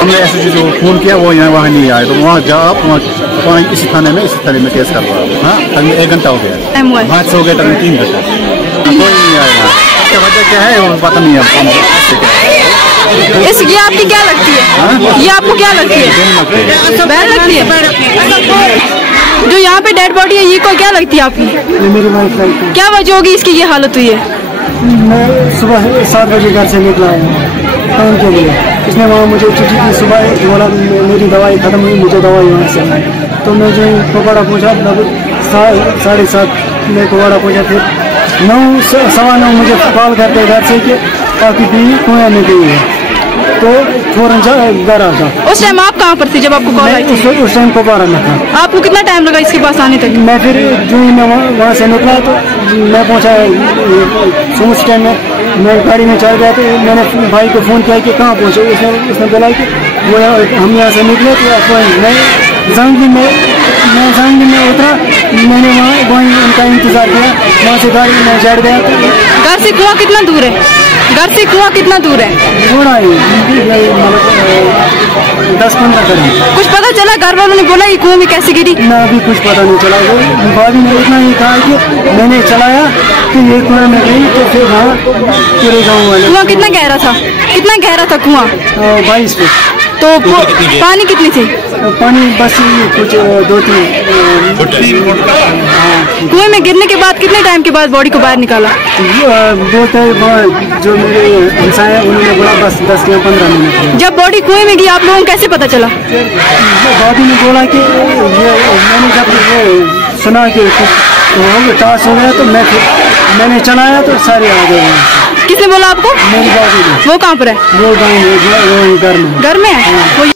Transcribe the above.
हमने ऐसे जो फोन किया वो यहाँ वहाँ नहीं आए, तो वहाँ जा आप वहाँ इसी थाने में केस कर रहा है। हाँ, तक 1 घंटा हो गया, 5 हो गया, तक 3 घंटा कोई नहीं आया। क्या वजह क्या है वो पता नहीं है। ये आपकी क्या लगती है? ये आपको क्या लगती है? बहन लगती है? जो यहाँ पे डेड बॉडी है ये को क्या लगती है आपकी? मेरी वाइफ लगती है। क्या वजह होगी इसकी ये हालत हुई है? मैं सुबह 7 बजे घर से निकला हूँ काम के लिए। इसने वहाँ मुझे चिट्ठी की, सुबह बोला मेरी दवाई खत्म हुई, मुझे दवाई वहाँ से। तो मैं जो कुपवाड़ा पहुँचा, लगभग 7:30 में कुपवाड़ा पहुँचा। फिर 9 सवा 9 मुझे कॉल करते घर से कि आपकी बीवी कुएं में गई है, तो फौरन घर आ जाओ। उस टाइम आप कहाँ पर थे जब आपको कॉल आई थी? उस टाइम कुपवाड़ा में था। आपको कितना टाइम लगा इसके पास आने तक? मैं फिर जो ही मैं वहाँ से निकला तो मैं पहुँचा सुमो स्टैंड में। मैं गाड़ी में चढ़ गया तो मैंने भाई को फ़ोन किया कि कहाँ पहुँचे। उसने बोला कि वो हम यहाँ से निकले तो मैं जंगली में उतरा। मैंने वहीं उनका इंतज़ार किया, वहाँ से गाड़ी में चढ़ गया। घर से कुआं कितना दूर है? घर से कुआं कितना दूर है? थोड़ा ही 10-15 कदम। कुछ पता चला? घर वालों ने बोला ये कुएं में कैसे गिरी? ना, अभी कुछ पता नहीं चला। वो भाभी ने इतना ही कहा कि मैंने चलाया कि ये कुएं में गई, तो फिर वहाँ पूरे गाँव वाले। कुआं कितना गहरा था? कितना गहरा था कुआं? 22 फुट। तो पानी कितनी थी? पानी बस कुछ 2-3 कुएं में गिरने के बाद कितने टाइम के बाद बॉडी को बाहर निकाला? जो मेरे हमसाए उन्होंने बोला बस 10 या 15 मिनट। जब बॉडी कुएं में गई आप लोगों को कैसे पता चला? भाभी ने बोला कि मैंने जब सुना कि टॉस हो गया तो मैंने चलाया तो सारे आ गए। किसने बोला आपको? मेरी भाभी ने। वो कहाँ पर है? वो गाँव में, घर में। घर में है?